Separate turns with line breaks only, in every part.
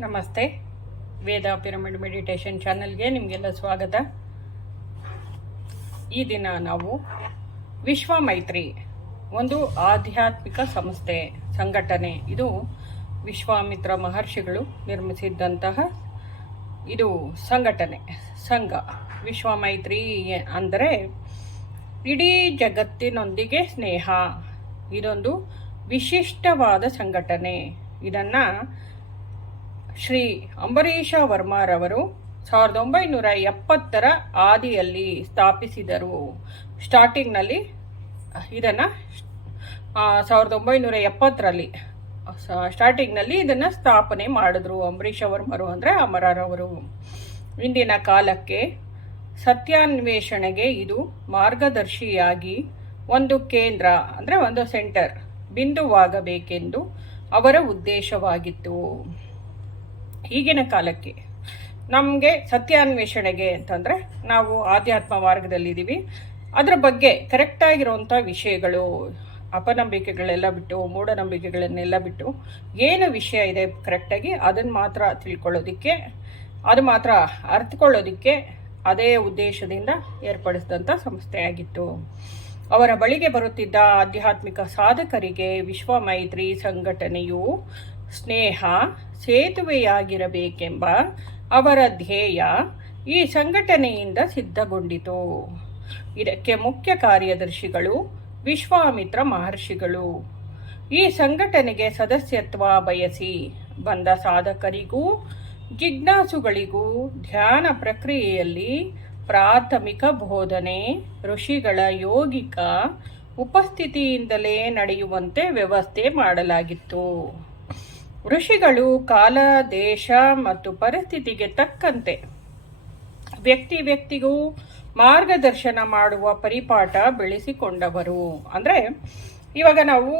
ನಮಸ್ತೆ. ವೇದ pyramid meditation ಚಾನಲ್ಗೆ ನಿಮಗೆಲ್ಲ ಸ್ವಾಗತ. ಈ ದಿನ ನಾವು ವಿಶ್ವ ಮೈತ್ರಿ, ಒಂದು ಆಧ್ಯಾತ್ಮಿಕ ಸಂಸ್ಥೆ, ಸಂಘಟನೆ. ಇದು ವಿಶ್ವಾಮಿತ್ರ ಮಹರ್ಷಿಗಳು ನಿರ್ಮಿಸಿದ್ದಂತಹ ಇದು ಸಂಘಟನೆ. ಸಂಘ. ವಿಶ್ವ ಮೈತ್ರಿ ಅಂದರೆ ಇಡೀ ಜಗತ್ತಿನೊಂದಿಗೆ ಸ್ನೇಹ. ಇದೊಂದು ವಿಶಿಷ್ಟವಾದ ಸಂಘಟನೆ. ಇದನ್ನು ಶ್ರೀ ಅಂಬರೀಷ ವರ್ಮಾರವರು ಸಾವಿರದ ಒಂಬೈನೂರ ಎಪ್ಪತ್ತರ ಆದಿಯಲ್ಲಿ ಸ್ಥಾಪಿಸಿದರು. ಸ್ಟಾರ್ಟಿಂಗ್ನಲ್ಲಿ ಇದನ್ನು ಸಾವಿರದ ಒಂಬೈನೂರ ಎಪ್ಪತ್ತರಲ್ಲಿ ಸ್ಟಾರ್ಟಿಂಗ್ನಲ್ಲಿ ಇದನ್ನು ಸ್ಥಾಪನೆ ಮಾಡಿದ್ರು ಅಂಬರೀಷ ವರ್ಮರು ಅಂದರೆ ಅಮರರವರು. ಇಂದಿನ ಕಾಲಕ್ಕೆ ಸತ್ಯಾನ್ವೇಷಣೆಗೆ ಇದು ಮಾರ್ಗದರ್ಶಿಯಾಗಿ ಒಂದು ಕೇಂದ್ರ, ಅಂದರೆ ಒಂದು ಸೆಂಟರ್, ಬಿಂದುವಾಗಬೇಕೆಂದು ಅವರ ಉದ್ದೇಶವಾಗಿತ್ತು. ಈಗಿನ ಕಾಲಕ್ಕೆ ನಮಗೆ ಸತ್ಯಾನ್ವೇಷಣೆಗೆ ಅಂತಂದರೆ ನಾವು ಆಧ್ಯಾತ್ಮ ಮಾರ್ಗದಲ್ಲಿದ್ದೀವಿ. ಅದರ ಬಗ್ಗೆ ಕರೆಕ್ಟಾಗಿರುವಂಥ ವಿಷಯಗಳು, ಅಪನಂಬಿಕೆಗಳೆಲ್ಲ ಬಿಟ್ಟು, ಮೂಢನಂಬಿಕೆಗಳನ್ನೆಲ್ಲ ಬಿಟ್ಟು ಏನು ವಿಷಯ ಇದೆ ಕರೆಕ್ಟಾಗಿ ಅದನ್ನು ಮಾತ್ರ ತಿಳ್ಕೊಳ್ಳೋದಕ್ಕೆ, ಅದು ಮಾತ್ರ ಅರ್ಥಕೊಳ್ಳೋದಕ್ಕೆ ಅದೇ ಉದ್ದೇಶದಿಂದ ಏರ್ಪಡಿಸಿದಂಥ ಸಂಸ್ಥೆಯಾಗಿತ್ತು. ಅವರ ಬಳಿಗೆ ಬರುತ್ತಿದ್ದ ಆಧ್ಯಾತ್ಮಿಕ ಸಾಧಕರಿಗೆ ವಿಶ್ವ ಮೈತ್ರಿ ಸಂಘಟನೆಯು ಸ್ನೇಹ, ಸೇತುವೆಯಾಗಿರಬೇಕೆಂಬ ಅವರ ಧ್ಯೇಯ ಈ ಸಂಘಟನೆಯಿಂದ ಸಿದ್ಧಗೊಂಡಿತು. ಇದಕ್ಕೆ ಮುಖ್ಯ ಕಾರ್ಯದರ್ಶಿಗಳು ವಿಶ್ವಾಮಿತ್ರ ಮಹರ್ಷಿಗಳು. ಈ ಸಂಘಟನೆಗೆ ಸದಸ್ಯತ್ವ ಬಯಸಿ ಬಂದ ಸಾಧಕರಿಗೂ, ಜಿಜ್ಞಾಸುಗಳಿಗೂ ಧ್ಯಾನ ಪ್ರಕ್ರಿಯೆಯಲ್ಲಿ ಪ್ರಾಥಮಿಕ ಬೋಧನೆ, ಋಷಿಗಳ ಯೋಗಿಕ ಉಪಸ್ಥಿತಿಯಿಂದಲೇ ನಡೆಯುವಂತೆ ವ್ಯವಸ್ಥೆ ಮಾಡಲಾಗಿತ್ತು. ಋಷಿಗಳು ಕಾಲ, ದೇಶ ಮತ್ತು ಪರಿಸ್ಥಿತಿಗೆ ತಕ್ಕಂತೆ ವ್ಯಕ್ತಿ ವ್ಯಕ್ತಿಗೂ ಮಾರ್ಗದರ್ಶನ ಮಾಡುವ ಪರಿಪಾಠ ಬೆಳೆಸಿಕೊಂಡವರು. ಅಂದರೆ ಇವಾಗ ನಾವು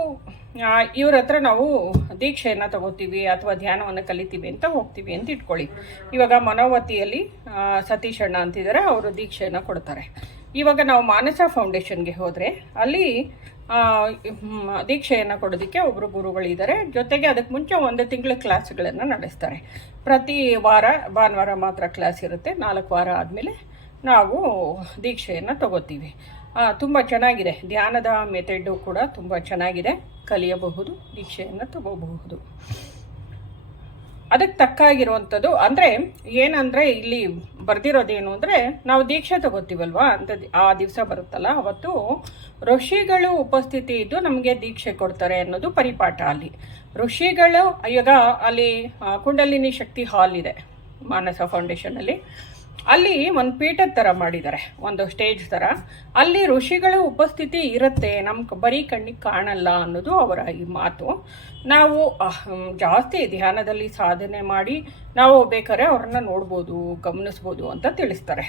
ಇವ್ರ ಹತ್ರ ನಾವು ದೀಕ್ಷೆಯನ್ನು ತಗೋತೀವಿ ಅಥವಾ ಧ್ಯಾನವನ್ನು ಕಲಿತೀವಿ ಅಂತ ಹೋಗ್ತೀವಿ ಅಂತ ಇಟ್ಕೊಳ್ಳಿ. ಇವಾಗ ಮನೋವತಿಯಲ್ಲಿ ಸತೀಶಣ್ಣ ಅಂತಿದ್ದಾರೆ, ಅವರು ದೀಕ್ಷೆಯನ್ನು ಕೊಡ್ತಾರೆ. ಇವಾಗ ನಾವು ಮಾನಸ ಫೌಂಡೇಶನ್ಗೆ ಹೋದರೆ ಅಲ್ಲಿ ದೀಕ್ಷೆಯನ್ನು ಕೊಡೋದಕ್ಕೆ ಒಬ್ಬರು ಗುರುಗಳಿದ್ದಾರೆ. ಜೊತೆಗೆ ಅದಕ್ಕೆ ಮುಂಚೆ ಒಂದು ತಿಂಗಳ ಕ್ಲಾಸ್ಗಳನ್ನು ನಡೆಸ್ತಾರೆ. ಪ್ರತಿ ವಾರ, ಭಾನುವಾರ ಮಾತ್ರ ಕ್ಲಾಸ್ ಇರುತ್ತೆ. ನಾಲ್ಕು ವಾರ ಆದಮೇಲೆ ನಾವು ದೀಕ್ಷೆಯನ್ನು ತಗೋತೀವಿ. ತುಂಬ ಚೆನ್ನಾಗಿದೆ. ಧ್ಯಾನದ ಮೆಥಡ್ ಕೂಡ ತುಂಬ ಚೆನ್ನಾಗಿದೆ. ಕಲಿಯಬಹುದು, ದೀಕ್ಷೆಯನ್ನು ತಗೋಬಹುದು. ಅದಕ್ಕೆ ತಕ್ಕಾಗಿರುವಂಥದ್ದು. ಅಂದರೆ ಏನಂದರೆ ಇಲ್ಲಿ ಬರ್ದಿರೋದೇನು ಅಂದರೆ ನಾವು ದೀಕ್ಷೆ ತಗೋತೀವಲ್ವಾ ಅಂತ ಆ ದಿವಸ ಬರುತ್ತಲ್ಲ, ಅವತ್ತು ಋಷಿಗಳು ಉಪಸ್ಥಿತಿ ಇದ್ದು ನಮಗೆ ದೀಕ್ಷೆ ಕೊಡ್ತಾರೆ ಅನ್ನೋದು ಪರಿಪಾಠ ಅಲ್ಲಿ. ಋಷಿಗಳು ಈಗ ಅಲ್ಲಿ ಕುಂಡಲಿನಿ ಶಕ್ತಿ ಹಾಲ್ ಇದೆ, ಮಾನಸ ಫೌಂಡೇಶನಲ್ಲಿ ಅಲ್ಲಿ ಒಂದು ಪೀಠದ ಥರ ಮಾಡಿದ್ದಾರೆ, ಒಂದು ಸ್ಟೇಜ್ ಥರ ಅಲ್ಲಿ ಋಷಿಗಳ ಉಪಸ್ಥಿತಿ ಇರುತ್ತೆ ನಮ್ಮ ಬರೀ ಕಣ್ಣಿಗೆ ಕಾಣಲ್ಲ ಅನ್ನೋದು ಅವರ ಈ ಮಾತು. ನಾವು ಜಾಸ್ತಿ ಧ್ಯಾನದಲ್ಲಿ ಸಾಧನೆ ಮಾಡಿ ನಾವು ಬೇಕಾದ್ರೆ ಅವ್ರನ್ನ ನೋಡ್ಬೋದು, ಗಮನಿಸ್ಬೋದು ಅಂತ ತಿಳಿಸ್ತಾರೆ.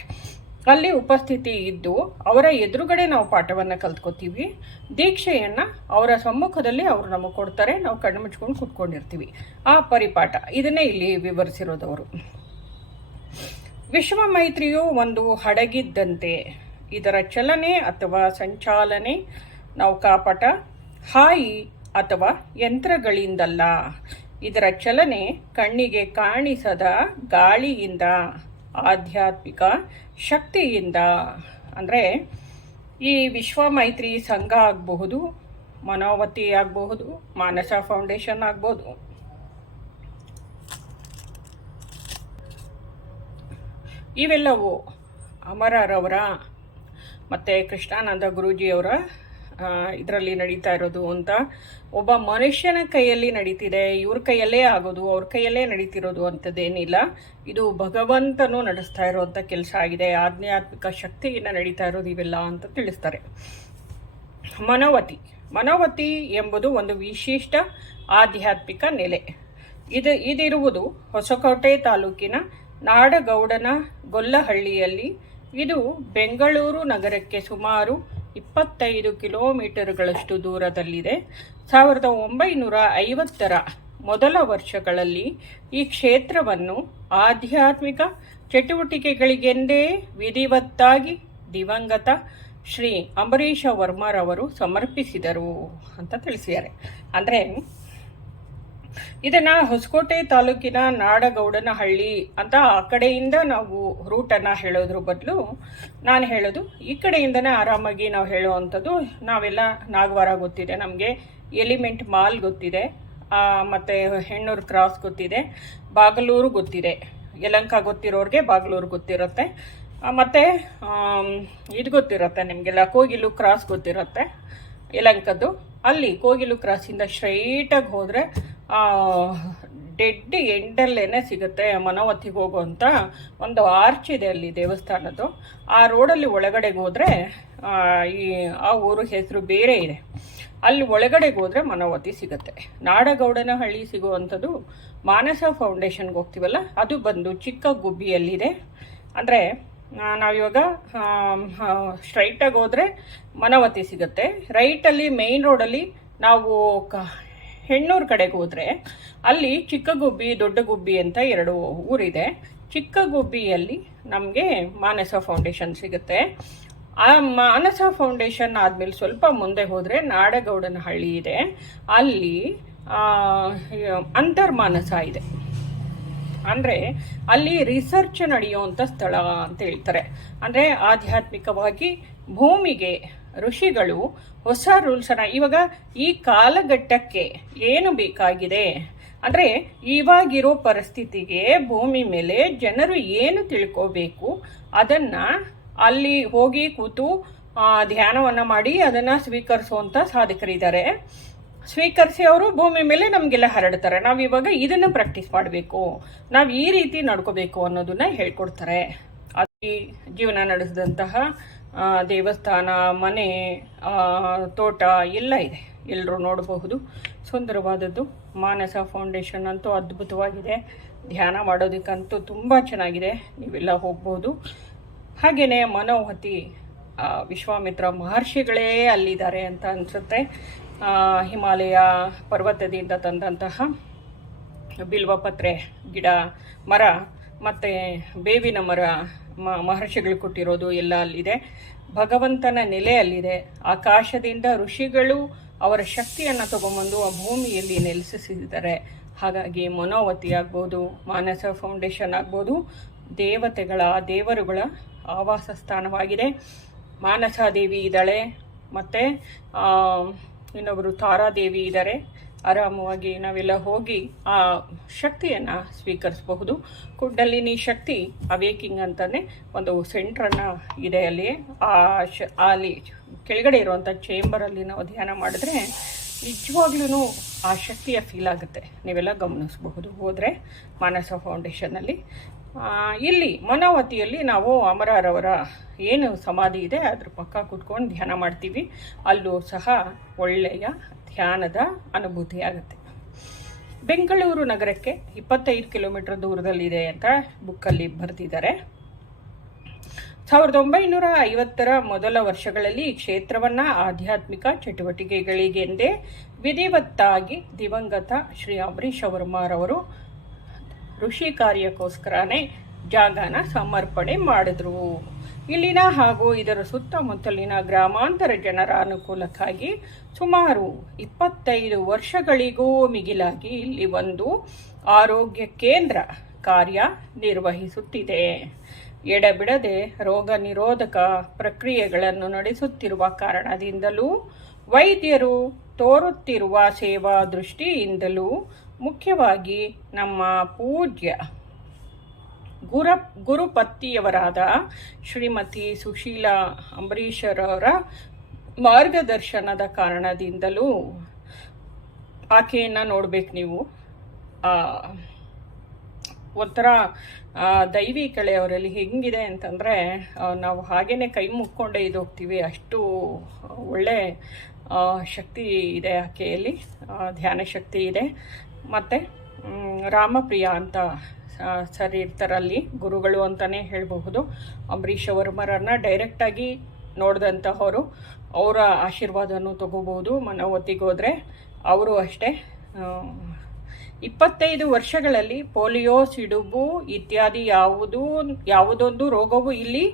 ಅಲ್ಲಿ ಉಪಸ್ಥಿತಿ ಇದ್ದು ಅವರ ಎದುರುಗಡೆ ನಾವು ಪಾಠವನ್ನು ಕಲ್ತ್ಕೋತೀವಿ. ದೀಕ್ಷೆಯನ್ನು ಅವರ ಸಮ್ಮುಖದಲ್ಲಿ ಅವರು ನಮಗೆ ಕೊಡ್ತಾರೆ, ನಾವು ಕಣ್ಣು ಮುಚ್ಕೊಂಡು ಕುತ್ಕೊಂಡಿರ್ತೀವಿ. ಆ ಪರಿಪಾಠ, ಇದನ್ನೇ ಇಲ್ಲಿ ವಿವರಿಸಿರೋದವರು ವಿಶ್ವ ಮೈತ್ರಿಯು ಒಂದು ಹಡಗಿದ್ದಂತೆ. ಇದರ ಚಲನೆ ಅಥವಾ ಸಂಚಾಲನೆ ನೌಕಾಪಟ, ಹಾಯಿ ಅಥವಾ ಯಂತ್ರಗಳಿಂದಲ್ಲ. ಇದರ ಚಲನೆ ಕಣ್ಣಿಗೆ ಕಾಣಿಸದ ಗಾಳಿಯಿಂದ, ಆಧ್ಯಾತ್ಮಿಕ ಶಕ್ತಿಯಿಂದ. ಅಂದರೆ ಈ ವಿಶ್ವ ಮೈತ್ರಿ ಸಂಘ ಆಗಬಹುದು ಮನೋವತಿ ಆಗಬಹುದು, ಮಾನಸ ಫೌಂಡೇಶನ್ ಆಗ್ಬೋದು ಇವೆಲ್ಲವು ಅಮರರವರ ಮತ್ತು ಕೃಷ್ಣಾನಂದ ಗುರೂಜಿಯವರ ಇದರಲ್ಲಿ ನಡೀತಾ ಇರೋದು ಅಂತ ಒಬ್ಬ ಮನುಷ್ಯನ ಕೈಯಲ್ಲಿ ನಡೀತಿದೆ, ಇವ್ರ ಕೈಯಲ್ಲೇ ಆಗೋದು, ಅವ್ರ ಕೈಯಲ್ಲೇ ನಡೀತಿರೋದು ಅಂಥದ್ದೇನಿಲ್ಲ ಇದು ಭಗವಂತನು ನಡೆಸ್ತಾ ಇರೋವಂಥ ಕೆಲಸ ಆಗಿದೆ, ಆಧ್ಯಾತ್ಮಿಕ ಶಕ್ತಿಯಿಂದ ನಡೀತಾ ಇರೋದು ಇವೆಲ್ಲ ಅಂತ ತಿಳಿಸ್ತಾರೆ. ಮನೋವತಿ ಮನೋವತಿ ಎಂಬುದು ಒಂದು ವಿಶಿಷ್ಟ ಆಧ್ಯಾತ್ಮಿಕ ನೆಲೆ. ಇದು, ಇದಿರುವುದು ಹೊಸಕೋಟೆ ತಾಲೂಕಿನ ನಾಡಗೌಡನ ಗೊಲ್ಲಹಳ್ಳಿಯಲ್ಲಿ ಇದು ಬೆಂಗಳೂರು ನಗರಕ್ಕೆ ಸುಮಾರು ಇಪ್ಪತ್ತೈದು ಕಿಲೋಮೀಟರ್ಗಳಷ್ಟು ದೂರದಲ್ಲಿದೆ. ಸಾವಿರದ ಒಂಬೈನೂರ ಐವತ್ತರ ಮೊದಲ ವರ್ಷಗಳಲ್ಲಿ ಈ ಕ್ಷೇತ್ರವನ್ನು ಆಧ್ಯಾತ್ಮಿಕ ಚಟುವಟಿಕೆಗಳಿಗೆಂದೇ ವಿಧಿವತ್ತಾಗಿ ದಿವಂಗತ ಶ್ರೀ ಅಂಬರೀಷ ವರ್ಮರವರು ಸಮರ್ಪಿಸಿದರು ಅಂತ ತಿಳಿಸಿದ್ದಾರೆ. ಅಂದರೆ ಇದನ್ನ ಹೊಸಕೋಟೆ ತಾಲೂಕಿನ ನಾಡಗೌಡನಹಳ್ಳಿ ಅಂತ ಆ ಕಡೆಯಿಂದ ನಾವು ರೂಟನ್ನು ಹೇಳೋದ್ರ ಬದಲು ನಾನು ಹೇಳೋದು. ಈ ಕಡೆಯಿಂದನೇ ಆರಾಮಾಗಿ ನಾವು ಹೇಳುವಂಥದ್ದು. ನಾವೆಲ್ಲ ನಾಗವಾರ ಗೊತ್ತಿದೆ ನಮಗೆ. ಎಲಿಮೆಂಟ್ ಮಾಲ್ ಗೊತ್ತಿದೆ. ಮತ್ತು ಹೆಣ್ಣೂರು ಕ್ರಾಸ್ ಗೊತ್ತಿದೆ. ಬಾಗಲೂರು ಗೊತ್ತಿದೆ. ಯಲಂಕ ಗೊತ್ತಿರೋರಿಗೆ ಬಾಗಲೂರು ಗೊತ್ತಿರುತ್ತೆ. ಮತ್ತೆ ಇದು ಗೊತ್ತಿರುತ್ತೆ ನಿಮಗೆಲ್ಲ. ಕೋಗಿಲು ಕ್ರಾಸ್ ಗೊತ್ತಿರುತ್ತೆ. ಯಲಂಕದ್ದು. ಅಲ್ಲಿ ಕೋಗಿಲು ಕ್ರಾಸಿಂದ ಸ್ಟ್ರೈಟಾಗಿ ಹೋದರೆ ಡೆಡ್ ಎಂಡಲ್ಲೇ ಸಿಗುತ್ತೆ ಮನೋವತಿಗೆ ಹೋಗುವಂಥ ಒಂದು ಆರ್ಚ್ ಇದೆ ಅಲ್ಲಿ ದೇವಸ್ಥಾನದ್ದು. ಆ ರೋಡಲ್ಲಿ ಒಳಗಡೆಗೆ ಹೋದರೆ ಈ, ಆ ಊರು ಹೆಸರು ಬೇರೆ ಇದೆ. ಅಲ್ಲಿ ಒಳಗಡೆಗೆ ಹೋದರೆ ಮನೋವತಿ ಸಿಗುತ್ತೆ. ನಾಡಗೌಡನ ಹಳ್ಳಿ ಸಿಗುವಂಥದ್ದು ಮಾನಸ ಫೌಂಡೇಶನ್ಗೆ ಹೋಗ್ತೀವಲ್ಲ, ಅದು ಬಂದು ಚಿಕ್ಕ ಗುಬ್ಬಿಯಲ್ಲಿದೆ. ಅಂದರೆ ನಾವಿವಾಗ ಸ್ಟ್ರೈಟಾಗಿ ಹೋದರೆ ಮನವತಿ ಸಿಗುತ್ತೆ. ರೈಟಲ್ಲಿ ಮೇಯ್ನ್ ರೋಡಲ್ಲಿ ನಾವು ಹೆಣ್ಣೂರು ಕಡೆಗೆ ಹೋದರೆ ಅಲ್ಲಿ ಚಿಕ್ಕ ಗುಬ್ಬಿ, ದೊಡ್ಡ ಗುಬ್ಬಿ ಅಂತ ಎರಡು ಊರಿದೆ. ಚಿಕ್ಕ ಗುಬ್ಬಿಯಲ್ಲಿ ನಮಗೆ ಮಾನಸ ಫೌಂಡೇಶನ್ ಸಿಗುತ್ತೆ. ಆ ಮಾನಸ ಫೌಂಡೇಶನ್ ಆದಮೇಲೆ ಸ್ವಲ್ಪ ಮುಂದೆ ಹೋದರೆ ನಾಡಗೌಡನ ಹಳ್ಳಿ ಇದೆ. ಅಲ್ಲಿ ಅಂತರ್ಮಾನಸ ಇದೆ. ಅಂದರೆ ಅಲ್ಲಿ ರಿಸರ್ಚ್ ನಡೆಯುವಂಥ ಸ್ಥಳ ಅಂತ ಹೇಳ್ತಾರೆ. ಅಂದರೆ ಆಧ್ಯಾತ್ಮಿಕವಾಗಿ ಭೂಮಿಗೆ ಋಷಿಗಳು ಹೊಸ ರೂಲ್ಸನ್ನು ಇವಾಗ ಈ ಕಾಲಘಟ್ಟಕ್ಕೆ ಏನು ಬೇಕಾಗಿದೆ? ಅಂದರೆ ಇವಾಗಿರೋ ಪರಿಸ್ಥಿತಿಗೆ ಭೂಮಿ ಮೇಲೆ ಜನರು ಏನು ತಿಳ್ಕೋಬೇಕು? ಅದನ್ನು ಅಲ್ಲಿ ಹೋಗಿ ಕೂತು ಧ್ಯಾನವನ್ನು ಮಾಡಿ ಅದನ್ನು ಸ್ವೀಕರಿಸುವಂಥ ಸಾಧಕರಿದ್ದಾರೆ. ಸ್ವೀಕರಿಸಿ ಅವರು ಭೂಮಿ ಮೇಲೆ ನಮಗೆಲ್ಲ ಹರಡ್ತಾರೆ. ನಾವು ಇವಾಗ ಇದನ್ನು ಪ್ರಾಕ್ಟೀಸ್ ಮಾಡಬೇಕು. ನಾವು ಈ ರೀತಿ ನಡ್ಕೋಬೇಕು ಅನ್ನೋದನ್ನ ಹೇಳ್ಕೊಡ್ತಾರೆ. ಅಲ್ಲಿ ಜೀವನ ನಡೆಸಿದಂತಹ ದೇವಸ್ಥಾನ, ಮನೆ ತೋಟ ಎಲ್ಲ ಇದೆ. ಎಲ್ಲರೂ ನೋಡಬಹುದು. ಸುಂದರವಾದದ್ದು. ಮಾನಸ ಫೌಂಡೇಶನ್ ಅಂತೂ ಅದ್ಭುತವಾಗಿದೆ. ಧ್ಯಾನ ಮಾಡೋದಕ್ಕಂತೂ ತುಂಬ ಚೆನ್ನಾಗಿದೆ. ನೀವೆಲ್ಲ ಹೋಗ್ಬೋದು. ಹಾಗೆಯೇ ಮನೋಹತಿ ವಿಶ್ವಾಮಿತ್ರ ಮಹರ್ಷಿಗಳೇ ಅಲ್ಲಿದ್ದಾರೆ ಅಂತ ಅನಿಸುತ್ತೆ. ಹಿಮಾಲಯ ಪರ್ವತದಿಂದ ತಂದಂತಹ ಬಿಲ್ವಪತ್ರೆ, ಗಿಡ, ಮರ, ಮತ್ತು ಬೇವಿನ ಮರ ಮಹರ್ಷಿಗಳು ಕೊಟ್ಟಿರೋದು ಎಲ್ಲ ಅಲ್ಲಿದೆ. ಭಗವಂತನ ನೆಲೆ ಅಲ್ಲಿದೆ ಆಕಾಶದಿಂದ ಋಷಿಗಳು ಅವರ ಶಕ್ತಿಯನ್ನು ತಗೊಂಬಂದು ಆ ಭೂಮಿಯಲ್ಲಿ ನೆಲೆಸಿಸಿದ್ದಾರೆ. ಹಾಗಾಗಿ ಮನೋವತಿ ಆಗ್ಬೋದು, ಮಾನಸ ಫೌಂಡೇಶನ್ ಆಗ್ಬೋದು, ದೇವತೆಗಳ, ದೇವರುಗಳ ಆವಾಸ ಸ್ಥಾನವಾಗಿದೆ. ಮಾನಸಾದೇವಿ ಇದ್ದಾಳೆ, ಮತ್ತು ಇನ್ನೊಬ್ಬರು ತಾರಾದೇವಿ ಇದ್ದಾರೆ. ಆರಾಮವಾಗಿ ನಾವೆಲ್ಲ ಹೋಗಿ ಆ ಶಕ್ತಿಯನ್ನು ಸ್ವೀಕರಿಸಬಹುದು. ಕುಡ್ಡಲಿನಿ ಶಕ್ತಿ ಅವೇಕಿಂಗ್ ಅಂತಲೇ ಒಂದು ಸೆಂಟ್ರನ್ನು ಇದೆ ಅಲ್ಲಿ. ಆ ಶ ಅಲ್ಲಿ ಕೆಳಗಡೆ ಇರುವಂಥ ಚೇಂಬರಲ್ಲಿ ನಾವು ಧ್ಯಾನ ಮಾಡಿದ್ರೆ ನಿಜವಾಗ್ಲೂ ಆ ಶಕ್ತಿಯ ಫೀಲ್ ಆಗುತ್ತೆ. ನೀವೆಲ್ಲ ಗಮನಿಸಬಹುದು. ಹೋದರೆ ಮಾನಸ ಫೌಂಡೇಶನಲ್ಲಿ ಆ, ಇಲ್ಲಿ ಮನೋವತಿಯಲ್ಲಿ ನಾವು ಅಮರರವರ ಏನು ಸಮಾಧಿ ಇದೆ ಅದ್ರ ಪಕ್ಕ ಕೂತ್ಕೊಂಡು ಧ್ಯಾನ ಮಾಡ್ತೀವಿ. ಅಲ್ಲೂ ಸಹ ಒಳ್ಳೆಯ ಧ್ಯಾನದ ಅನುಭೂತಿ ಆಗುತ್ತೆ. ಬೆಂಗಳೂರು ನಗರಕ್ಕೆ ಇಪ್ಪತ್ತೈದು ಕಿಲೋಮೀಟರ್ ದೂರದಲ್ಲಿದೆ ಅಂತ ಬುಕ್ಕಲ್ಲಿ ಬರೆದಿದ್ದಾರೆ. ಸಾವಿರದ ಒಂಬೈನೂರ ಐವತ್ತರ ಮೊದಲ ವರ್ಷಗಳಲ್ಲಿ ಈ ಕ್ಷೇತ್ರವನ್ನ ಆಧ್ಯಾತ್ಮಿಕ ಚಟುವಟಿಕೆಗಳಿಗೆಂದೇ ವಿಧಿವತ್ತಾಗಿ ದಿವಂಗತ ಶ್ರೀ ಅಂಬರೀಷ್ ವರ್ಮಾರವರು ಋಷಿ ಕಾರ್ಯಕ್ಕೋಸ್ಕರನೇ ಜಾಗನ ಸಮರ್ಪಣೆ ಮಾಡಿದ್ರು. ಇಲ್ಲಿನ ಹಾಗೂ ಇದರ ಸುತ್ತಮುತ್ತಲಿನ ಗ್ರಾಮಾಂತರ ಜನರ ಅನುಕೂಲಕ್ಕಾಗಿ ಸುಮಾರು ಇಪ್ಪತ್ತೈದು ವರ್ಷಗಳಿಗೂ ಮಿಗಿಲಾಗಿ ಇಲ್ಲಿ ಒಂದು ಆರೋಗ್ಯ ಕೇಂದ್ರ ಕಾರ್ಯ ನಿರ್ವಹಿಸುತ್ತಿದೆ. ಎಡಬಿಡದೆ ರೋಗ ನಿರೋಧಕ ಪ್ರಕ್ರಿಯೆಗಳನ್ನು ನಡೆಸುತ್ತಿರುವ ಕಾರಣದಿಂದಲೂ ವೈದ್ಯರು ತೋರುತ್ತಿರುವ ಸೇವಾ ದೃಷ್ಟಿಯಿಂದಲೂ ಮುಖ್ಯವಾಗಿ ನಮ್ಮ ಪೂಜ್ಯ ಗುರ, ಗುರುಪತ್ತಿಯವರಾದ ಶ್ರೀಮತಿ ಸುಶೀಲಾ ಅಂಬರೀಷರವರ ಮಾರ್ಗದರ್ಶನದ ಕಾರಣದಿಂದಲೂ ಆಕೆಯನ್ನು ನೋಡ್ಬೇಕು ನೀವು. ಒಂಥರ ದೈವಿ ಕಳೆ ಅವರಲ್ಲಿ ಹೆಂಗಿದೆ ಅಂತಂದರೆ ನಾವು ಹಾಗೇನೆ ಕೈ ಮುಕ್ಕೊಂಡೇ ಹೋಗ್ತೀವಿ ಅಷ್ಟು ಒಳ್ಳೆ ಶಕ್ತಿ ಇದೆ ಆಕೆಯಲ್ಲಿ. ಧ್ಯಾನ ಶಕ್ತಿ ಇದೆ. ಮತ್ತು ರಾಮಪ್ರಿಯ ಅಂತ ಸರ್ ಇರ್ತಾರಲ್ಲಿ ಗುರುಗಳು ಅಂತಲೇ ಹೇಳಬಹುದು. ಅಂಬರೀಷ್ ವರ್ಮರನ್ನು ಡೈರೆಕ್ಟಾಗಿ ನೋಡಿದಂತಹವರು, ಅವರ ಆಶೀರ್ವಾದವನ್ನು ತಗೋಬಹುದು ಮನೋವತಿಗೆ ಹೋದರೆ. ಅವರು ಅಷ್ಟೇ. ಇಪ್ಪತ್ತೈದು ವರ್ಷಗಳಲ್ಲಿ ಪೋಲಿಯೋ, ಸಿಡುಬು ಇತ್ಯಾದಿ ಯಾವುದೂ, ಯಾವುದೊಂದು ರೋಗವು ಇಲ್ಲಿ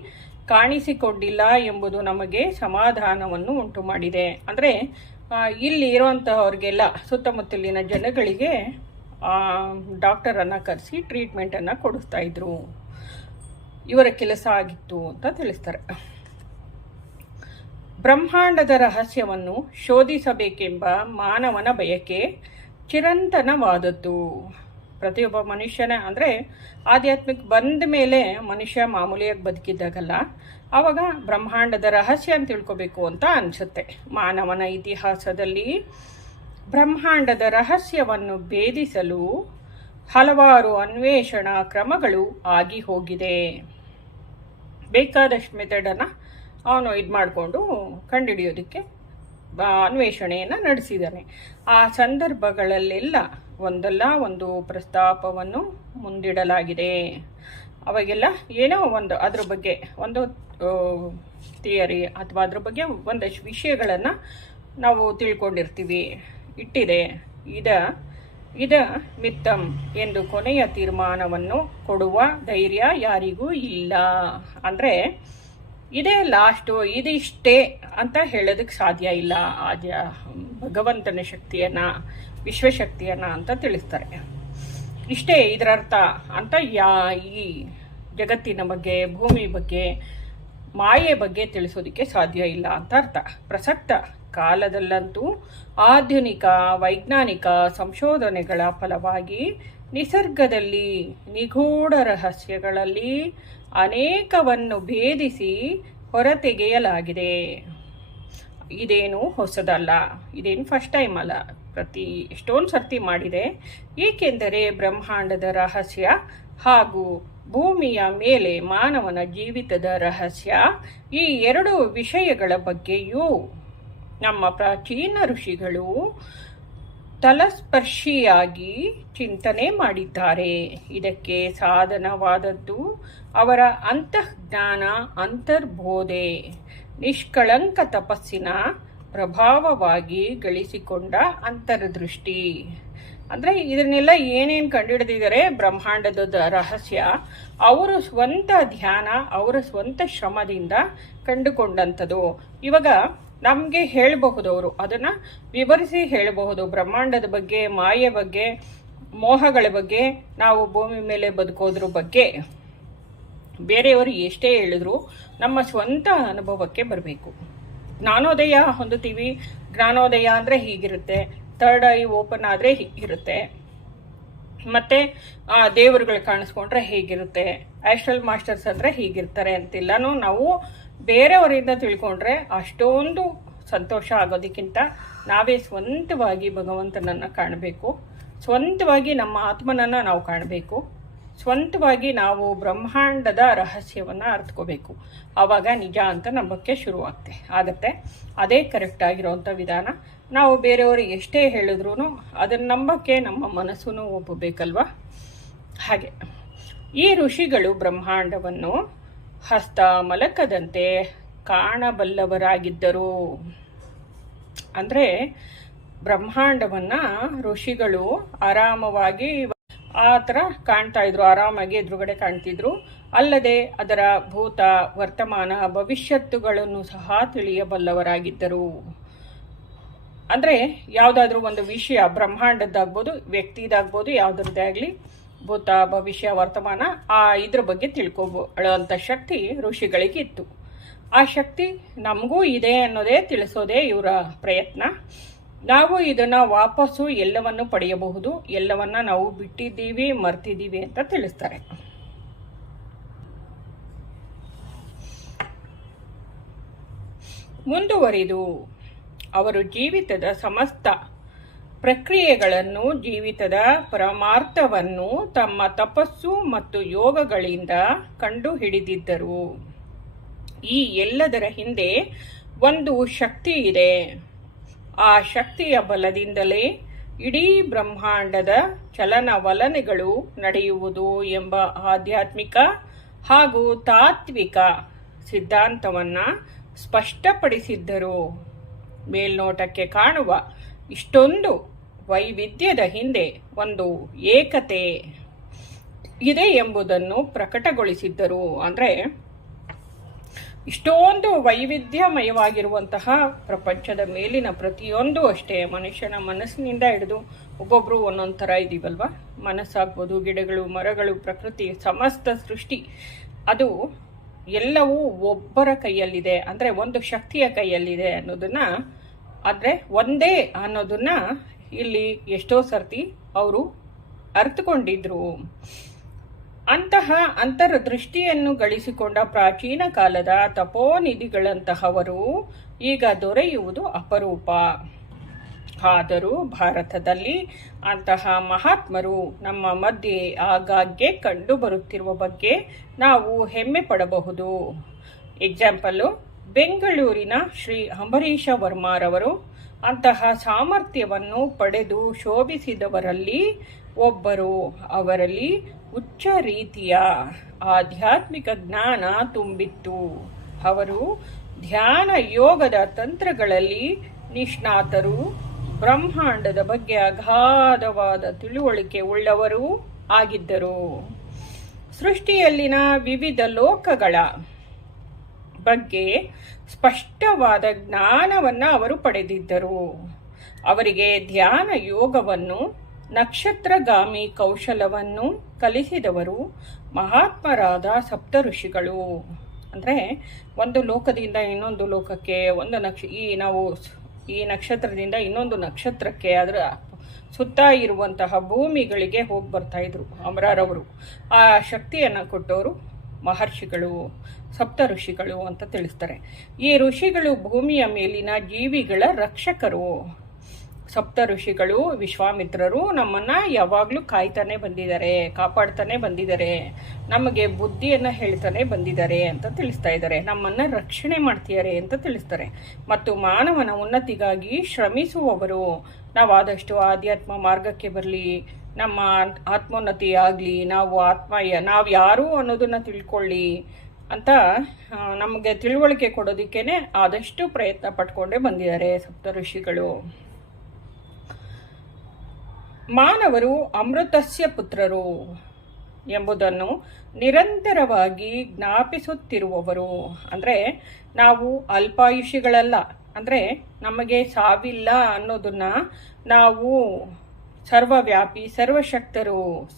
ಕಾಣಿಸಿಕೊಂಡಿಲ್ಲ ಎಂಬುದು ನಮಗೆ ಸಮಾಧಾನವನ್ನು ಉಂಟು ಮಾಡಿದೆ ಅಂದರೆ ಇಲ್ಲಿ ಇರುವಂತಹವ್ರಿಗೆಲ್ಲ ಸುತ್ತಮುತ್ತಲಿನ ಜನಗಳಿಗೆ ಡಾಕ್ಟರನ್ನು ಕರೆಸಿ ಟ್ರೀಟ್ಮೆಂಟನ್ನು ಕೊಡಿಸ್ತಾ ಇದ್ರು. ಇವರ ಕೆಲಸ ಆಗಿತ್ತು ಅಂತ ತಿಳಿಸ್ತಾರೆ. ಬ್ರಹ್ಮಾಂಡದ ರಹಸ್ಯವನ್ನು ಶೋಧಿಸಬೇಕೆಂಬ ಮಾನವನ ಬಯಕೆ ಚಿರಂತನವಾದದ್ದು. ಪ್ರತಿಯೊಬ್ಬ ಮನುಷ್ಯನ ಅಂದರೆ ಆಧ್ಯಾತ್ಮಿಕ ಬಂದ ಮೇಲೆ ಮನುಷ್ಯ ಮಾಮೂಲಿಯಾಗಿ ಬದುಕಿದ್ದಾಗಲ್ಲ, ಆವಾಗ ಬ್ರಹ್ಮಾಂಡದ ರಹಸ್ಯ ಅಂತ ತಿಳ್ಕೊಬೇಕು ಅಂತ ಅನಿಸುತ್ತೆ. ಮಾನವನ ಇತಿಹಾಸದಲ್ಲಿ ಬ್ರಹ್ಮಾಂಡದ ರಹಸ್ಯವನ್ನು ಭೇದಿಸಲು ಹಲವಾರು ಅನ್ವೇಷಣಾ ಕ್ರಮಗಳು ಆಗಿ ಹೋಗಿದೆ. ಬೇಕಾದಷ್ಟು ಮೆಥಡನ್ನು ಅವನು ಇದು ಮಾಡಿಕೊಂಡು ಕಂಡುಹಿಡಿಯೋದಕ್ಕೆ ಅನ್ವೇಷಣೆಯನ್ನು ನಡೆಸಿದ್ದಾನೆ ಆ ಸಂದರ್ಭಗಳಲ್ಲೆಲ್ಲ ಒಂದಲ್ಲ ಒಂದು ಪ್ರಸ್ತಾಪವನ್ನು ಮುಂದಿಡಲಾಗಿದೆ. ಅವಾಗೆಲ್ಲ ಏನೋ ಒಂದು ಅದ್ರ ಬಗ್ಗೆ ಒಂದು ಥಿಯರಿ ಅಥವಾ ಅದ್ರ ಬಗ್ಗೆ ಒಂದಷ್ಟು ವಿಷಯಗಳನ್ನು ನಾವು ತಿಳ್ಕೊಂಡಿರ್ತೀವಿ. ಇಟ್ಟಿದೆ. ಇದ ಇದ ಮಿತ್ತಂ ಎಂದು ಕೊನೆಯ ತೀರ್ಮಾನವನ್ನು ಕೊಡುವ ಧೈರ್ಯ ಯಾರಿಗೂ ಇಲ್ಲ. ಅಂದರೆ, ಇದೇ ಲಾಸ್ಟು ಇದಿಷ್ಟೇ ಅಂತ ಹೇಳೋದಕ್ಕೆ ಸಾಧ್ಯ ಇಲ್ಲ. ಆ ಜ ಭಗವಂತನ ಶಕ್ತಿಯನ್ನು, ವಿಶ್ವಶಕ್ತಿಯನ್ನು ಅಂತ ತಿಳಿಸ್ತಾರೆ. ಇಷ್ಟೇ ಇದರರ್ಥ ಅಂತ ಯಾ, ಈ ಜಗತ್ತಿನ ಬಗ್ಗೆ, ಭೂಮಿ ಬಗ್ಗೆ, ಮಾಯೆ ಬಗ್ಗೆ ತಿಳಿಸೋದಕ್ಕೆ ಸಾಧ್ಯ ಇಲ್ಲ ಅಂತ ಅರ್ಥ. ಪ್ರಸಕ್ತ ಕಾಲದಲ್ಲಂತೂ ಆಧುನಿಕ, ವೈಜ್ಞಾನಿಕ ಸಂಶೋಧನೆಗಳ ಫಲವಾಗಿ ನಿಸರ್ಗದಲ್ಲಿ ನಿಗೂಢ ರಹಸ್ಯಗಳಲ್ಲಿ ಅನೇಕವನ್ನು ಭೇದಿಸಿ ಹೊರತೆಗೆಯಲಾಗಿದೆ. ಇದೇನು ಹೊಸದಲ್ಲ. ಇದೇನು ಫಸ್ಟ್ ಟೈಮ್ ಅಲ್ಲ. ಪ್ರತಿ ಎಷ್ಟೊಂದು ಸರ್ತಿ ಮಾಡಿದೆ. ಏಕೆಂದರೆ ಬ್ರಹ್ಮಾಂಡದ ರಹಸ್ಯ ಹಾಗೂ ಭೂಮಿಯ ಮೇಲೆ ಮಾನವನ ಜೀವಿತದ ರಹಸ್ಯ ಈ ಎರಡು ವಿಷಯಗಳ ಬಗ್ಗೆಯೂ ನಮ್ಮ ಪ್ರಾಚೀನ ಋಷಿಗಳು ತಲಸ್ಪರ್ಶಿಯಾಗಿ ಚಿಂತನೆ ಮಾಡಿದ್ದಾರೆ. ಇದಕ್ಕೆ ಸಾಧನವಾದದ್ದು ಅವರ ಅಂತಃಜ್ಞಾನ, ಅಂತರ್ಬೋಧೆ, ನಿಷ್ಕಳಂಕ ತಪಸ್ಸಿನ ಪ್ರಭಾವವಾಗಿ ಗಳಿಸಿಕೊಂಡ ಅಂತರ್ದೃಷ್ಟಿ. ಅಂದರೆ ಇದನ್ನೆಲ್ಲ ಏನೇನು ಕಂಡುಹಿಡಿದಿದ್ದಾರೆ? ಬ್ರಹ್ಮಾಂಡದ ರಹಸ್ಯ, ಅವರ ಸ್ವಂತ ಧ್ಯಾನ, ಅವರ ಸ್ವಂತ ಶ್ರಮದಿಂದ ಕಂಡುಕೊಂಡಂಥದ್ದು. ಇವಾಗ ನಮಗೆ ಹೇಳಬಹುದು ಅವರು. ಅದನ್ನು ವಿವರಿಸಿ ಹೇಳಬಹುದು. ಬ್ರಹ್ಮಾಂಡದ ಬಗ್ಗೆ ಮಾಯೆ ಬಗ್ಗೆ, ಮೋಹಗಳ ಬಗ್ಗೆ, ನಾವು ಭೂಮಿ ಮೇಲೆ ಬದುಕೋದ್ರ ಬಗ್ಗೆ. ಬೇರೆಯವರು ಎಷ್ಟೇ ಹೇಳಿದ್ರು ನಮ್ಮ ಸ್ವಂತ ಅನುಭವಕ್ಕೆ ಬರಬೇಕು. ಜ್ಞಾನೋದಯ ಹೊಂದುತ್ತೀವಿ. ಜ್ಞಾನೋದಯ ಅಂದರೆ ಹೀಗಿರುತ್ತೆ. ಥರ್ಡ್ ಐ ಓಪನ್ ಆದರೆ ಹೀಗಿರುತ್ತೆ. ಮತ್ತೆ, ಆ ದೇವರುಗಳು ಕಾಣಿಸ್ಕೊಂಡ್ರೆ ಹೇಗಿರುತ್ತೆ. ಆಸ್ಟ್ರಲ್ ಮಾಸ್ಟರ್ಸ್ ಅಂದರೆ ಹೀಗಿರ್ತಾರೆ ಅಂತೆಲ್ಲನೂ ನಾವು ಬೇರೆಯವರಿಂದ ತಿಳ್ಕೊಂಡ್ರೆ ಅಷ್ಟೊಂದು ಸಂತೋಷ ಆಗೋದಕ್ಕಿಂತ ನಾವೇ ಸ್ವಂತವಾಗಿ ಭಗವಂತನನ್ನು ಕಾಣಬೇಕು. ಸ್ವಂತವಾಗಿ ನಮ್ಮ ಆತ್ಮನನ್ನು ನಾವು ಕಾಣಬೇಕು. ಸ್ವಂತವಾಗಿ ನಾವು ಬ್ರಹ್ಮಾಂಡದ ರಹಸ್ಯವನ್ನು ಅರ್ಥಕೋಬೇಕು ಆವಾಗ ನಿಜ ಅಂತ ನಂಬಕ್ಕೆ ಶುರುವಾಗ್ತೆ. ಆಗತ್ತೆ. ಅದೇ ಕರೆಕ್ಟ್ ಆಗಿರೋವಂಥ ವಿಧಾನ. ನಾವು ಬೇರೆಯವ್ರಿಗೆ ಎಷ್ಟೇ ಹೇಳಿದ್ರೂ ಅದನ್ನು ನಂಬಕ್ಕೆ ನಮ್ಮ ಮನಸ್ಸು ಒಪ್ಪಬೇಕಲ್ವ? ಹಾಗೆ. ಈ ಋಷಿಗಳು ಬ್ರಹ್ಮಾಂಡವನ್ನು ಹಸ್ತ ಮಲಕದಂತೆ ಕಾಣಬಲ್ಲವರಾಗಿದ್ದರು. ಅಂದರೆ ಬ್ರಹ್ಮಾಂಡವನ್ನು ಋಷಿಗಳು ಆರಾಮವಾಗಿ ಆ ಥರ ಕಾಣ್ತಾ ಇದ್ರು, ಆರಾಮಾಗಿ ಎದುರುಗಡೆ ಕಾಣ್ತಿದ್ರು. ಅಲ್ಲದೆ ಅದರ ಭೂತ ವರ್ತಮಾನ, ಭವಿಷ್ಯತ್ತುಗಳನ್ನು ಸಹ ತಿಳಿಯಬಲ್ಲವರಾಗಿದ್ದರು. ಅಂದರೆ ಯಾವುದಾದ್ರೂ ಒಂದು ವಿಷಯ ಬ್ರಹ್ಮಾಂಡದ್ದಾಗ್ಬೋದು, ವ್ಯಕ್ತಿದಾಗ್ಬೋದು, ಯಾವುದ್ರದ್ದೇ ಆಗಲಿ ಭೂತ ಭವಿಷ್ಯ, ವರ್ತಮಾನ ಆ ಇದ್ರ ಬಗ್ಗೆ ತಿಳ್ಕೊಳ್ಳುವಂಥ ಶಕ್ತಿ ಋಷಿಗಳಿಗೆ ಇತ್ತು ಆ ಶಕ್ತಿ ನಮಗೂ ಇದೆ ಅನ್ನೋದೇ ತಿಳಿಸೋದೇ ಇವರ ಪ್ರಯತ್ನ. ನಾವು ಇದನ್ನು ವಾಪಸ್ಸು ಎಲ್ಲವನ್ನು ಪಡೆಯಬಹುದು. ಎಲ್ಲವನ್ನ ನಾವು ಬಿಟ್ಟಿದ್ದೀವಿ, ಮರ್ತಿದ್ದೀವಿ ಅಂತ ತಿಳಿಸ್ತಾರೆ. ಮುಂದುವರಿದು, ಅವರು ಜೀವಿತದ ಸಮಸ್ತ ಪ್ರಕ್ರಿಯೆಗಳನ್ನು ಜೀವಿತದ ಪರಮಾರ್ಥವನ್ನು ತಮ್ಮ ತಪಸ್ಸು ಮತ್ತು ಯೋಗಗಳಿಂದ ಕಂಡುಹಿಡಿದಿದ್ದರು. ಈ ಎಲ್ಲದರ ಹಿಂದೆ ಒಂದು ಶಕ್ತಿ ಇದೆ. ಆ ಶಕ್ತಿಯ ಬಲದಿಂದಲೇ ಇಡೀ ಬ್ರಹ್ಮಾಂಡದ ಚಲನವಲನೆಗಳು ನಡೆಯುವುದು ಎಂಬ ಆಧ್ಯಾತ್ಮಿಕ ಹಾಗೂ ತಾತ್ವಿಕ ಸಿದ್ಧಾಂತವನ್ನು ಸ್ಪಷ್ಟಪಡಿಸಿದ್ದರು. ಮೇಲ್ನೋಟಕ್ಕೆ ಕಾಣುವ ಇಷ್ಟೊಂದು ವೈವಿಧ್ಯದ ಹಿಂದೆ ಒಂದು ಏಕತೆ ಇದೆ ಎಂಬುದನ್ನು ಪ್ರಕಟಗೊಳಿಸಿದ್ದರು. ಅಂದರೆ ಇಷ್ಟೊಂದು ವೈವಿಧ್ಯಮಯವಾಗಿರುವಂತಹ ಪ್ರಪಂಚದ ಮೇಲಿನ ಪ್ರತಿಯೊಂದು ಅಷ್ಟೇ ಮನುಷ್ಯನ ಮನಸ್ಸಿನಿಂದ ಹಿಡಿದು ಒಬ್ಬೊಬ್ಬರು ಒಂದೊಂದು ಥರ ಇದೀವಲ್ವ? ಮನಸ್ಸಾಗ್ಬೋದು, ಗಿಡಗಳು, ಮರಗಳು, ಪ್ರಕೃತಿ, ಸಮಸ್ತ ಸೃಷ್ಟಿ. ಅದು ಎಲ್ಲವೂ ಒಬ್ಬರ ಕೈಯಲ್ಲಿದೆ. ಅಂದರೆ ಒಂದು ಶಕ್ತಿಯ ಕೈಯಲ್ಲಿದೆ ಅನ್ನೋದನ್ನ ಆದರೆ ಒಂದೇ ಅನ್ನೋದನ್ನ ಇಲ್ಲಿ ಎಷ್ಟೋ ಸರ್ತಿ ಅವರು ಅರ್ಥಕೊಂಡಿದ್ರು ಅಂತಹ ಅಂತರದೃಷ್ಟಿಯನ್ನು ಗಳಿಸಿಕೊಂಡ ಪ್ರಾಚೀನ ಕಾಲದ ತಪೋನಿಧಿಗಳಂತಹವರು ಈಗ ದೊರೆಯುವುದು ಅಪರೂಪ. ಆದರೂ ಭಾರತದಲ್ಲಿ ಅಂತಹ ಮಹಾತ್ಮರು ನಮ್ಮ ಮಧ್ಯೆ ಆಗಾಗ್ಗೆ ಕಂಡು ಬರುತ್ತಿರುವ ಬಗ್ಗೆ ನಾವು ಹೆಮ್ಮೆ ಪಡಬಹುದು. ಎಕ್ಸಾಂಪಲ್ಲು ಬೆಂಗಳೂರಿನ ಶ್ರೀ ಅಂಬರೀಷ ವರ್ಮಾರವರು ಅಂತಹ ಸಾಮರ್ಥ್ಯವನ್ನು ಪಡೆದು ಶೋಭಿಸಿದವರಲ್ಲಿ ಒಬ್ಬರು. ಅವರಲ್ಲಿ ಉಚ್ಚ ರೀತಿಯ ಆಧ್ಯಾತ್ಮಿಕ ಜ್ಞಾನ ತುಂಬಿತ್ತು. ಅವರು ಧ್ಯಾನ ಯೋಗದ ತಂತ್ರಗಳಲ್ಲಿ ನಿಷ್ಣಾತರು, ಬ್ರಹ್ಮಾಂಡದ ಬಗ್ಗೆ ಅಗಾಧವಾದ ತಿಳುವಳಿಕೆ ಉಳ್ಳವರೂ ಆಗಿದ್ದರು. ಸೃಷ್ಟಿಯಲ್ಲಿನ ವಿವಿಧ ಲೋಕಗಳ ಬಗ್ಗೆ ಸ್ಪಷ್ಟವಾದ ಜ್ಞಾನವನ್ನು ಅವರು ಪಡೆದಿದ್ದರು. ಅವರಿಗೆ ಧ್ಯಾನ ಯೋಗವನ್ನು, ನಕ್ಷತ್ರಗಾಮಿ ಕೌಶಲವನ್ನು ಕಲಿಸಿದವರು ಮಹಾತ್ಮರಾದ ಸಪ್ತ ಋಷಿಗಳು ಅಂದರೆ ಒಂದು ಲೋಕದಿಂದ ಇನ್ನೊಂದು ಲೋಕಕ್ಕೆ, ಒಂದು ನಕ್ಷ, ಈ ನಾವು ಈ ನಕ್ಷತ್ರದಿಂದ ಇನ್ನೊಂದು ನಕ್ಷತ್ರಕ್ಕೆ, ಅದರ ಸುತ್ತ ಇರುವಂತಹ ಭೂಮಿಗಳಿಗೆ ಹೋಗಿ ಬರ್ತಾ ಇದ್ರು ಅಮರರವರು. ಆ ಶಕ್ತಿಯನ್ನು ಕೊಟ್ಟವರು ಮಹರ್ಷಿಗಳು, ಸಪ್ತ ಋಷಿಗಳು ಅಂತ ತಿಳಿಸ್ತಾರೆ. ಈ ಋಷಿಗಳು ಭೂಮಿಯ ಮೇಲಿನ ಜೀವಿಗಳ ರಕ್ಷಕರು. ಸಪ್ತ ಋಷಿಗಳು, ವಿಶ್ವಾಮಿತ್ರರು ನಮ್ಮನ್ನ ಯಾವಾಗಲೂ ಕಾಯ್ತಾನೆ ಬಂದಿದ್ದಾರೆ, ಕಾಪಾಡ್ತಾನೆ ಬಂದಿದ್ದಾರೆ, ನಮಗೆ ಬುದ್ಧಿಯನ್ನು ಹೇಳ್ತಾನೆ ಬಂದಿದ್ದಾರೆ ಅಂತ ತಿಳಿಸ್ತಾ ಇದ್ದಾರೆ. ನಮ್ಮನ್ನ ರಕ್ಷಣೆ ಮಾಡ್ತಿದ್ದಾರೆ ಅಂತ ತಿಳಿಸ್ತಾರೆ. ಮತ್ತು ಮಾನವನ ಉನ್ನತಿಗಾಗಿ ಶ್ರಮಿಸುವವರು. ನಾವಾದಷ್ಟು ಆಧ್ಯಾತ್ಮ ಮಾರ್ಗಕ್ಕೆ ಬರಲಿ ನಮ್ಮ ಆತ್ಮೋನ್ನತಿ ಆಗಲಿ, ನಾವು ಆತ್ಮ ನಾವು ಯಾರು ಅನ್ನೋದನ್ನ ತಿಳ್ಕೊಳ್ಳಿ ಅಂತ ನಮಗೆ ತಿಳುವಳಿಕೆ ಕೊಡೋದಕ್ಕೇನೆ ಆದಷ್ಟು ಪ್ರಯತ್ನ ಪಟ್ಕೊಂಡೇ ಬಂದಿದ್ದಾರೆ ಸಪ್ತ ಋಷಿಗಳು. ಮಾನವರು ಅಮೃತಸ್ಯ ಪುತ್ರರು ಎಂಬುದನ್ನು ನಿರಂತರವಾಗಿ ಜ್ಞಾಪಿಸುತ್ತಿರುವವರು. ಅಂದರೆ ನಾವು ಅಲ್ಪಾಯುಷಿಗಳಲ್ಲ, ಅಂದರೆ ನಮಗೆ ಸಾವಿಲ್ಲ ಅನ್ನೋದನ್ನ ನಾವು ಸರ್ವವ್ಯಾಪಿ, ಸರ್ವಶಕ್ತರು,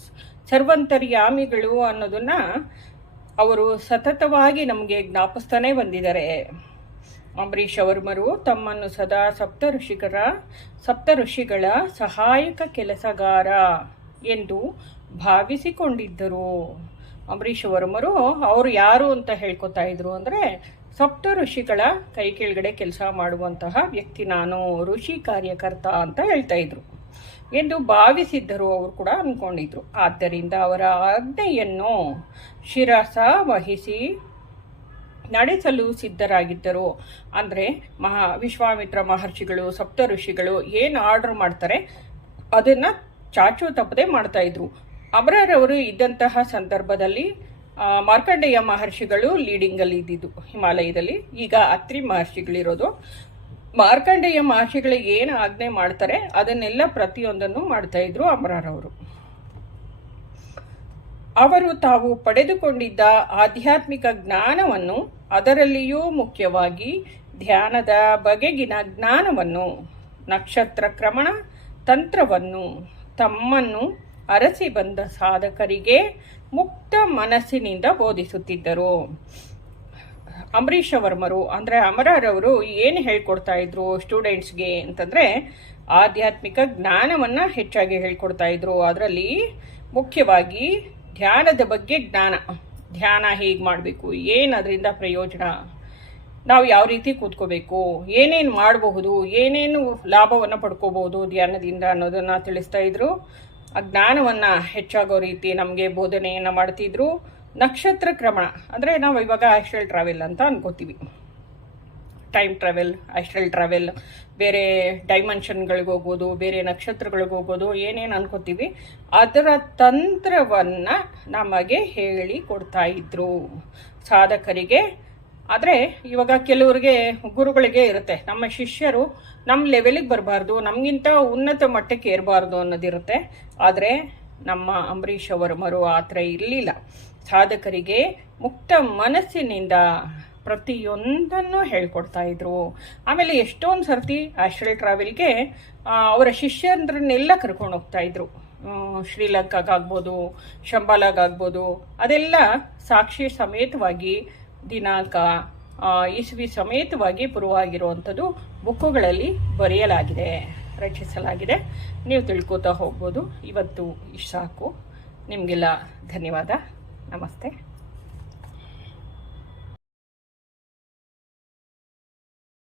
ಸರ್ವಂತರ್ಯಾಮಿಗಳು ಅನ್ನೋದನ್ನ ಅವರು ಸತತವಾಗಿ ನಮಗೆ ಜ್ಞಾಪಿಸ್ತಾನೆ ಬಂದಿದ್ದಾರೆ. ಅಂಬರೀಷ್ ಅವರ್ಮರು ತಮ್ಮನ್ನು ಸದಾ ಸಪ್ತ ಋಷಿಕರ ಸಪ್ತ ಋಷಿಗಳ ಸಹಾಯಕ ಕೆಲಸಗಾರ ಎಂದು ಭಾವಿಸಿಕೊಂಡಿದ್ದರು. ಅಂಬರೀಷ್ ವರ್ಮರು ಅವರು ಯಾರು ಅಂತ ಹೇಳ್ಕೊತಾ ಇದ್ರು ಅಂದರೆ ಸಪ್ತ ಋಷಿಗಳ ಕೈ ಕೆಳಗಡೆ ಕೆಲಸ ಮಾಡುವಂತಹ ವ್ಯಕ್ತಿ ನಾನು, ಋಷಿ ಕಾರ್ಯಕರ್ತ ಅಂತ ಹೇಳ್ತಾ ಇದ್ರು. ಎಂದು ಭಾವಿಸಿದ್ದರು ಅವರು ಕೂಡ ಅಂದ್ಕೊಂಡಿದ್ರು ಆದ್ದರಿಂದ ಅವರ ಆಜ್ಞೆಯನ್ನು ಶಿರಸ ವಹಿಸಿ ನಡೆಸಲು ಸಿದ್ಧರಾಗಿದ್ದರು. ಅಂದರೆ ಮಹಾ ವಿಶ್ವಾಮಿತ್ರ ಮಹರ್ಷಿಗಳು, ಸಪ್ತ ಋಷಿಗಳು ಏನು ಆರ್ಡರ್ ಮಾಡ್ತಾರೆ, ಅದನ್ನು ಚಾಚು ತಪ್ಪದೆ ಮಾಡ್ತಾ ಇದ್ರು. ಅಬ್ರರವರು ಇದ್ದಂತಹ ಸಂದರ್ಭದಲ್ಲಿ ಮಾರ್ಕಂಡೇಯ ಮಹರ್ಷಿಗಳು ಲೀಡಿಂಗಲ್ಲಿ ಇದ್ದಿದ್ದು ಹಿಮಾಲಯದಲ್ಲಿ. ಈಗ ಅತ್ರಿ ಮಹರ್ಷಿಗಳಿರೋದು. ಮಾರ್ಕಂಡೇಯ ಮಹರ್ಷಿಗಳಿಗೆ ಏನು ಆಜ್ಞೆ ಮಾಡ್ತಾರೆ, ಅದನ್ನೆಲ್ಲ ಪ್ರತಿಯೊಂದನ್ನು ಮಾಡ್ತಾ ಇದ್ರು ಅಮರರವರು. ಅವರು ತಾವು ಪಡೆದುಕೊಂಡಿದ್ದ ಆಧ್ಯಾತ್ಮಿಕ ಜ್ಞಾನವನ್ನು ಅದರಲ್ಲಿಯೂ ಮುಖ್ಯವಾಗಿ ಧ್ಯಾನದ ಬಗೆಗಿನ ಜ್ಞಾನವನ್ನು, ನಕ್ಷತ್ರ ಕ್ರಮಣ ತಂತ್ರವನ್ನು, ತಮ್ಮನ್ನು ಅರಸಿ ಬಂದ ಸಾಧಕರಿಗೆ ಮುಕ್ತ ಮನಸ್ಸಿನಿಂದ ಬೋಧಿಸುತ್ತಿದ್ದರು. ಅಂಬರೀಷ ವರ್ಮರು ಅಂದರೆ ಅಮರರವರು ಏನು ಹೇಳ್ಕೊಡ್ತಾ ಇದ್ರು ಸ್ಟೂಡೆಂಟ್ಸ್ಗೆ ಅಂತಂದರೆ, ಆಧ್ಯಾತ್ಮಿಕ ಜ್ಞಾನವನ್ನು ಹೆಚ್ಚಾಗಿ ಹೇಳ್ಕೊಡ್ತಾ ಇದ್ರು. ಅದರಲ್ಲಿ ಮುಖ್ಯವಾಗಿ ಧ್ಯಾನದ ಬಗ್ಗೆ ಜ್ಞಾನ. ಧ್ಯಾನ ಹೇಗೆ ಮಾಡಬೇಕು? ಏನು ಅದರಿಂದ ಪ್ರಯೋಜನ? ನಾವು ಯಾವ ರೀತಿ ಕೂತ್ಕೋಬೇಕು? ಏನೇನು ಮಾಡಬಹುದು? ಏನೇನು ಲಾಭವನ್ನು ಪಡ್ಕೋಬಹುದು ಧ್ಯಾನದಿಂದ ಅನ್ನೋದನ್ನು ತಿಳಿಸ್ತಾ ಇದ್ರು. ಆ ಜ್ಞಾನವನ್ನು ಹೆಚ್ಚಾಗೋ ರೀತಿ ನಮಗೆ ಬೋಧನೆಯನ್ನು ಮಾಡ್ತಿದ್ರು. ನಕ್ಷತ್ರ ಕ್ರಮಣ. ಅಂದರೆ ನಾವು ಇವಾಗ ಆಸ್ಟ್ರಲ್ ಟ್ರಾವೆಲ್ ಅಂತ ಅನ್ಕೋತೀವಿ. ಟೈಮ್ ಟ್ರಾವೆಲ್ ಆಸ್ಟ್ರಲ್ ಟ್ರಾವೆಲ್ ಬೇರೆ ಡೈಮೆನ್ಷನ್ಗಳಿಗೆ ಹೋಗ್ಬೋದು, ಬೇರೆ ನಕ್ಷತ್ರಗಳಿಗೆ ಹೋಗ್ಬೋದು, ಏನೇನು ಅನ್ಕೋತೀವಿ, ಅದರ ತಂತ್ರವನ್ನು ನಮಗೆ ಹೇಳಿ ಕೊಡ್ತಾ ಇದ್ರು ಸಾಧಕರಿಗೆ. ಆದರೆ ಇವಾಗ ಕೆಲವರಿಗೆ, ಗುರುಗಳಿಗೆ ಇರುತ್ತೆ. ನಮ್ಮ ಶಿಷ್ಯರು ನಮ್ಮ ಲೆವೆಲಿಗೆ ಬರಬಾರ್ದು, ನಮಗಿಂತ ಉನ್ನತ ಮಟ್ಟಕ್ಕೆ ಇರಬಾರ್ದು ಅನ್ನೋದಿರುತ್ತೆ. ಆದರೆ ನಮ್ಮ ಅಂಬರೀಷ್ ಅವರು ಮರು ಆತ್ರ ಇರಲಿಲ್ಲ. ಸಾಧಕರಿಗೆ ಮುಕ್ತ ಮನಸ್ಸಿನಿಂದ ಪ್ರತಿಯೊಂದನ್ನು ಹೇಳ್ಕೊಡ್ತಾ ಇದ್ರು. ಆಮೇಲೆ ಎಷ್ಟೊಂದು ಸರ್ತಿ ಆಶ್ರಲ್ ಟ್ರಾವೆಲ್ಗೆ ಅವರ ಶಿಷ್ಯಂದ್ರನ್ನೆಲ್ಲ ಕರ್ಕೊಂಡು ಹೋಗ್ತಾ ಇದ್ರು. ಶ್ರೀಲಂಕಾಗಾಗ್ಬೋದು, ಶಂಬಾಲಾಗಾಗ್ಬೋದು, ಅದೆಲ್ಲ ಸಾಕ್ಷಿ ಸಮೇತವಾಗಿ, ದಿನಾಂಕ ಇಸ್ವಿ ಸಮೇತವಾಗಿ ಪುರುವಾಗಿರುವಂಥದ್ದು ಬುಕ್ಕುಗಳಲ್ಲಿ ಬರೆಯಲಾಗಿದೆ. ರಚಿಸಲಾಗಿದೆ ನೀವು ತಿಳ್ಕೊತಾ ಹೋಗ್ಬೋದು. ಇವತ್ತು ಇಷ್ಟು ಸಾಕು. ನಿಮಗೆಲ್ಲ ಧನ್ಯವಾದ. ನಮಸ್ತೆ.